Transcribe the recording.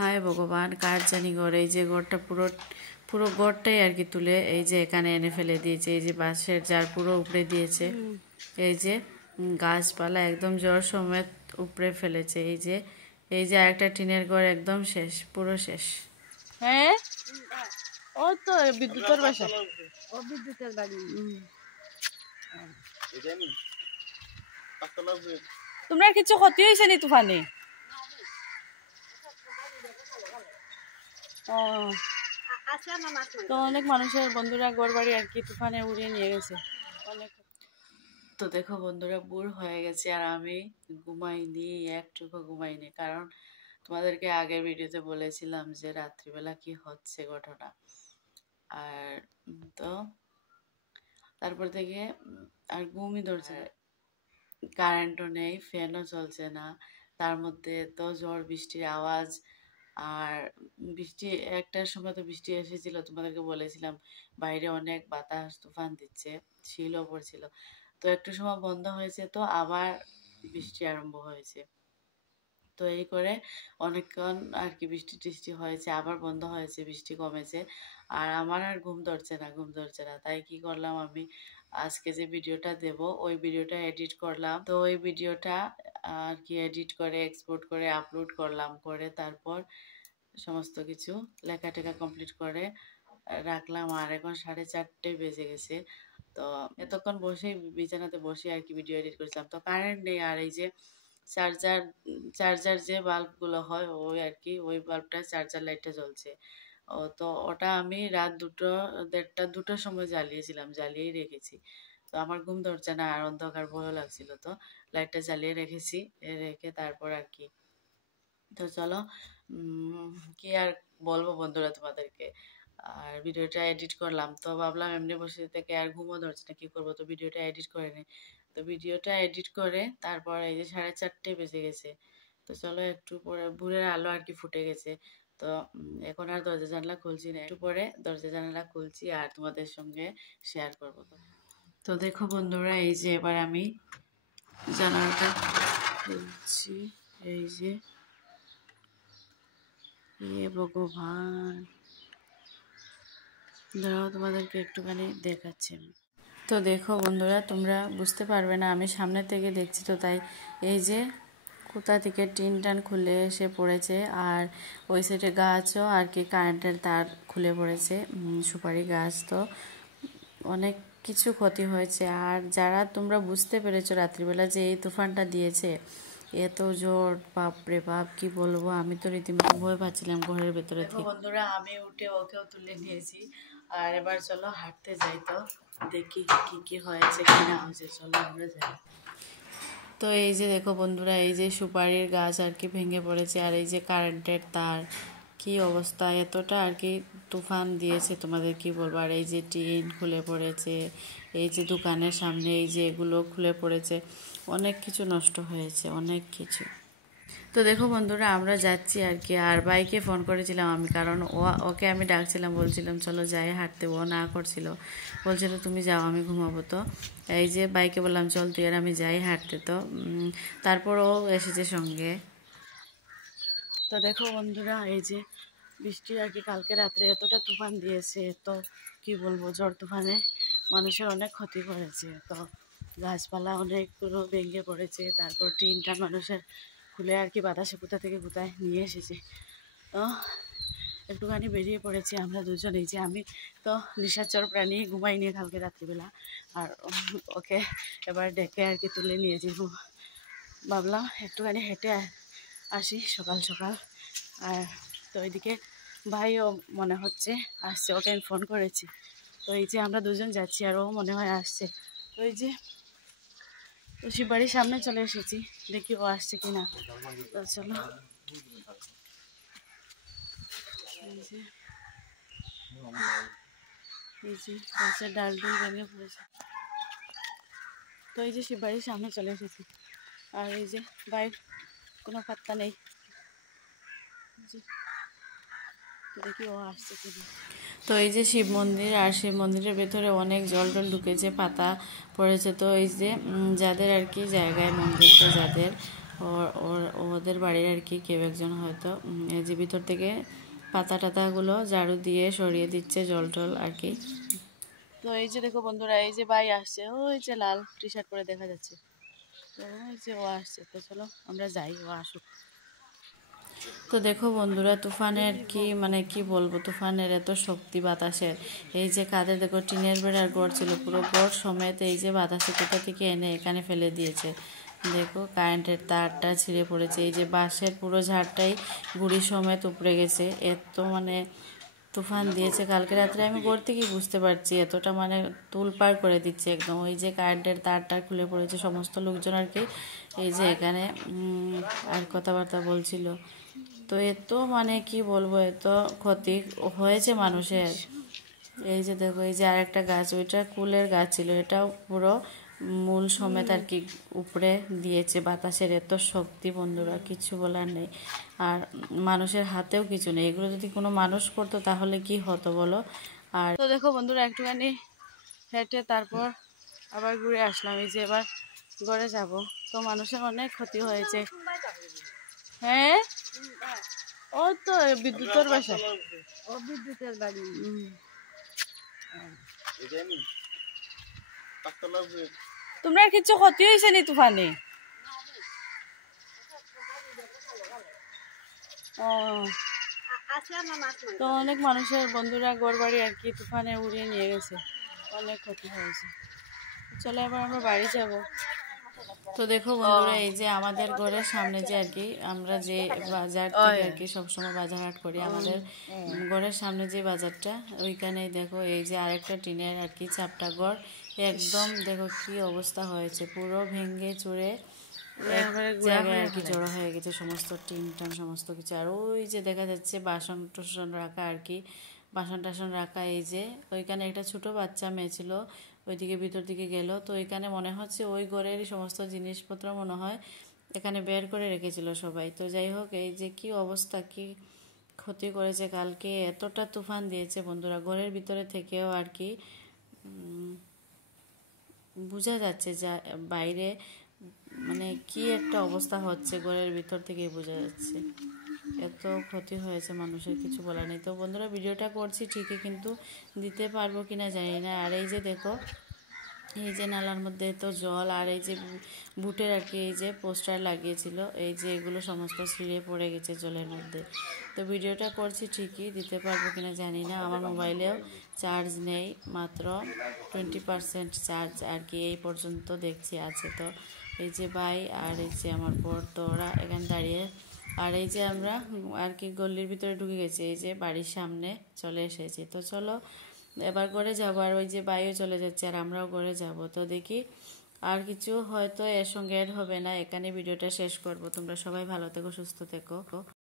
হায় ভগবান, কার জানি ঘর, এই যে ঘরটা পুরো পুরো ঘরটাই আর কি তুলে এই যে এখানে এনে ফেলে দিয়েছে। এই যে বাঁশের জার পুরো উপরে দিয়েছে। এই যে গাছপালা একদম জ্বর সমেত উপরে ফেলেছে। এই যে আরেকটা টিনের ঘর একদম শেষ, পুরো শেষ। হ্যাঁ, ও তো বিদ্যুতের বাসা, ও বিদ্যুতের বাড়ি। তোমরা কিছু ক্ষতি হয়েছে নি তুফানে? তো অনেক মানুষের বন্ধুরা ঘর বাড়ি আর কি তুফানে উড়িয়ে নিয়ে গেছে অনেক। তো দেখো বন্ধুরা, বুড় হয়ে গেছে আর আমি ঘুমাইনি, একটুকু ঘুমাইনি। কারণ তোমাদেরকে আগের ভিডিওতে বলেছিলাম যে রাত্রিবেলা কি হচ্ছে ঘটনা। আর তো তারপর থেকে আর ঘুমই ধরছে না, কারেন্টও নেই, ফ্যানও চলছে না, তার মধ্যে তো ঝড় বৃষ্টির আওয়াজ। আর বৃষ্টি একটার সময় তো বৃষ্টি এসেছিল, তোমাদেরকে বলেছিলাম বাইরে অনেক বাতাস তুফান দিচ্ছে, শিলও পড়ছিল। তো একটু সময় বন্ধ হয়েছে, তো আবার বৃষ্টি আরম্ভ হয়েছে। তো এই করে অনেকক্ষণ আর কি বৃষ্টি টিষ্টি হয়েছে, আবার বন্ধ হয়েছে, বৃষ্টি কমেছে। আর আমার আর ঘুম ধরছে না। তাই কি করলাম, আমি আজকে যে ভিডিওটা দেব ওই ভিডিওটা এডিট করলাম। তো ওই ভিডিওটা আর কি এডিট করে এক্সপোর্ট করে আপলোড করলাম, করে তারপর সমস্ত কিছু লেখা টেখা কমপ্লিট করে রাখলাম। আর এখন 4:30 বেজে গেছে। তো এতক্ষণ বসেই বিছানাতে বসে আর কি ভিডিও এডিট করছিলাম। তো কারেন্ট নেই, আর এই যে চার্জার যে বাল্বগুলো হয় ওই আর কি, ওই বাল্বটা চার্জার লাইটটা জ্বলছে। তো ওটা আমি রাত 2:30-2টার সময় জ্বালিয়েই রেখেছি। তো আমার ঘুম ধরছে না আর অন্ধকার ভয় লাগছিল, তো লাইটটা জ্বালিয়ে রেখেছি। রেখে তারপর আর কি, তো চলো কি আর বলবো বন্ধুরা তোমাদেরকে। আর ভিডিওটা এডিট করলাম, তো ভাবলাম এমনি বসে থেকে আর ঘুমও ধরছে না, কি করবো, তো ভিডিওটা এডিট করে নিই। তো ভিডিওটা এডিট করে তারপর এই যে 4:30 বেজে গেছে। তো চলো, একটু পরে ভোরের আলো আর কি ফুটে গেছে। তো এখন আর দরজা জানলা খুলছি না, একটু পরে দরজা জানলা খুলছি আর তোমাদের সঙ্গে শেয়ার করবো। তো দেখো বন্ধুরা, এই যে এবার আমি জানালাটা খুলছি। এই যে ভগবান, দাঁড়াও তোমাদেরকে একটুখানি দেখাচ্ছি। তো দেখো বন্ধুরা, তোমরা বুঝতে পারবে না, আমি সামনে থেকে দেখছি, তো তাই এই যে কোথা থেকে টিন টান খুলে এসে পড়েছে। আর ওই সাইডে গাছও আর কি কারেন্টের তার খুলে পড়েছে, সুপারি গাছ। তো অনেক কিছু ক্ষতি হয়েছে। আর যারা তোমরা বুঝতে পেরেছো রাত্রিবেলা যে এই তুফানটা দিয়েছে, এত জোর, বাপরে বাপ, কি বলবো, আমি তো রীতিমতো ভয় পাচ্ছিলাম ঘরের ভেতরে থেকে। বন্ধুরা, আমি উঠে ওকেও তুলে নিয়েছি। আর এবার চলো হাঁটতে যাই, তো দেখি কি কি হয়েছে কি না হয়েছে, চলো আমরা যাই। তো এই যে দেখো বন্ধুরা, এই যে সুপারির গাছ আর কি ভেঙে পড়েছে, আর এই যে কারেন্টের তার, কি অবস্থা, এতটা আর কি তুফান দিয়েছে, তোমাদের কি বলবো। আর এই যে টিন খুলে পড়েছে, এই যে দোকানের সামনে এই যে এগুলো খুলে পড়েছে, অনেক কিছু নষ্ট হয়েছে, অনেক কিছু। তো দেখো বন্ধুরা, আমরা যাচ্ছি আর কি। আর বাইকে ফোন করেছিলাম আমি, কারণ ওকে আমি ডাকছিলাম, বলছিলাম চলো যাই হাঁটতে, ও না করছিল, বলছিল তুমি যাও আমি ঘুমাবো। তো এই যে বাইকে বললাম চল তুই আর আমি যাই হাঁটতে। তো তারপর ও এসেছে সঙ্গে। তো দেখো বন্ধুরা, এই যে বৃষ্টি আর কি কালকে রাত্রে এতটা তুফান দিয়েছে, তো কি বলবো, ঝড় তুফানে মানুষের অনেক ক্ষতি করেছে। তো গাছপালা অনেকগুলো ভেঙে পড়েছে, তারপর টিনটা মানুষের খুলে আর কি বাতাসে কোথা থেকে কোথায় নিয়ে এসেছে। তো একটুখানি বেরিয়ে পড়েছি আমরা দুজনেই। যে আমি তো নিশাচর প্রাণী, ঘুমাই নিয়ে কালকে রাত্রিবেলা। আর ওকে এবার ডেকে আর কি তুলে নিয়েছি। ভাবলাম একটুখানি হেঁটে আসি সকাল সকাল। আর তো ওইদিকে ভাইও মনে হচ্ছে আসছে, ওকে আমি ফোন করেছি। তো এই যে আমরা দুজন যাচ্ছি আর ও মনে হয় আসছে। তো এই যে শিববাড়ির সামনে চলে এসেছি, দেখি ও আসছে কিনা। তো চলো, এই যে গাছের ডাল ডুল ভেঙে পড়েছে। তো এই যে শিববাড়ির সামনে চলে এসেছি, আর এই যে বাইর কোনো পাত্তা নেই, দেখি ও আসছে কিনা। তো এই যে শিব মন্দির, আর শিব মন্দিরের ভেতরে অনেক জল টল ঢুকেছে, পাতা পড়েছে। তো এই যে যাদের আর কি জায়গায় মন্দিরটা যাদের, ওদের বাড়ির আর কি কেউ একজন হয়তো এই যে ভিতর থেকে পাতা টাতাগুলো ঝাড়ু দিয়ে সরিয়ে দিচ্ছে, জল টল আর কি। তো এই যে দেখো বন্ধুরা, এই যে ভাই আসছে, ওই যে লাল টি শার্ট পরে দেখা যাচ্ছে, তো ওই যে ও আসছে। তো চলো আমরা যাই, ও আসুক। তো দেখো বন্ধুরা, তুফানের কি মানে কি বলবো, তুফানের এত শক্তি বাতাসের। এই যে কাঁধে দেখো টিনের বেড়ার গড় ছিল, পুরো গড় সমেত এই যে বাতাসে কোথা থেকে এনে এখানে ফেলে দিয়েছে। দেখো কারেন্টের তারটা ছিঁড়ে পড়েছে, এই যে বাঁশের পুরো ঝাড়টাই গুড়ি সমেত উপড়ে গেছে। এত মানে তুফান দিয়েছে কালকে রাত্রে, আমি ঘর থেকেই বুঝতে পারছি, এতটা মানে তুলপাড় করে দিচ্ছে একদম। ওই যে কারেন্টের তারটা খুলে পড়েছে, সমস্ত লোকজন আর কি এই যে এখানে আর কথাবার্তা বলছিল। তো এত মানে কি বলবো, এত ক্ষতি হয়েছে মানুষের। এই যে দেখো, এই যে আরেকটা গাছ, ওইটা কুলের গাছ ছিল, এটাও পুরো মূল সমেত আর কি উপরে দিয়েছে বাতাসের এত শক্তি বন্ধুরা, কিছু বলার নেই। আর মানুষের হাতেও কিছু নেই, এগুলো যদি কোনো মানুষ করতো তাহলে কি হতো বলো। আর তো দেখো বন্ধুরা, একটুখানি হেঁটে তারপর আবার ঘুরে আসলাম। এই যে এবার ঘরে যাব। তো মানুষের অনেক ক্ষতি হয়েছে। হ্যাঁ, ও তো বিদ্যুতের বাসা, ও বিদ্যুতের বাড়ি। তোমরা কিছু ক্ষতি হয়েছে নি তুফানে? তো অনেক মানুষের বন্ধুরা ঘর বাড়ি আর কি তুফানে উড়িয়ে নিয়ে গেছে, অনেক ক্ষতি হয়েছে। চলো এবার আমরা বাড়ি যাব। তো দেখো বন্ধুরা, এই যে আমাদের ঘরের সামনে যে আর কি আমরা যে বাজার থেকে আর কি সবসময় বাজার হাট করি, আমাদের ঘরের সামনে যে বাজারটা, ওইখানেই দেখো এই যে আরেকটা টিনের আর কি চাপটা ঘর, একদম দেখো কি অবস্থা হয়েছে, পুরো ভেঙে চুরে এক জায়গায় আর কি জড়ো হয়ে গেছে সমস্ত টিন টান সমস্ত কিছু। আর ওই যে দেখা যাচ্ছে বাসন টাসন রাখা আর কি, বাসন টাসন রাখা। এই যে ওইখানে একটা ছোট বাচ্চা মেয়ে ছিল, ওইদিকে ভিতর দিকে গেল, তো ওইখানে মনে হচ্ছে ওই ঘরেরই সমস্ত জিনিসপত্র মনে হয় এখানে বের করে রেখেছিল সবাই। তো যাই হোক, এই যে কি অবস্থা, কি ক্ষতি করেছে কালকে, এতটা তুফান দিয়েছে বন্ধুরা, ঘরের ভিতরে থেকেও আর কি বোঝা যাচ্ছে যা বাইরে মানে কি একটা অবস্থা হচ্ছে, ঘরের ভিতর থেকে বোঝা যাচ্ছে। এত ক্ষতি হয়েছে মানুষের, কিছু বলার নেই। তো বন্ধুরা, ভিডিওটা করছি ঠিকই, কিন্তু দিতে পারবো কিনা জানি না। আর এই যে দেখো, এই যে নালার মধ্যে তো জল, আর এই যে বুটের আর কি এই যে পোস্টার লাগিয়েছিল, এই যে এগুলো সমস্ত ছিঁড়ে পড়ে গেছে জলের মধ্যে। তো ভিডিওটা করছি ঠিকই, দিতে পারবো কিনা জানি না। আমার মোবাইলেও চার্জ নেই, মাত্র 20% চার্জ আর কি এই পর্যন্ত দেখছি আছে। তো এই যে ভাই আর এই যে আমার বর, তো ওরা এখানে দাঁড়িয়ে। আর এই যে আমরা আর কি গল্লির ভিতরে ঢুকে গেছি, এই যে বাড়ির সামনে চলে এসেছি। তো চলো এবার ঘরে যাবো, আর ওই যে বাইও চলে যাচ্ছে আর আমরাও ঘরে যাব। তো দেখি আর কিছু হয়তো এর সঙ্গে এড হবে না, এখানে ভিডিওটা শেষ করব। তোমরা সবাই ভালো থেকো, সুস্থ থেকো।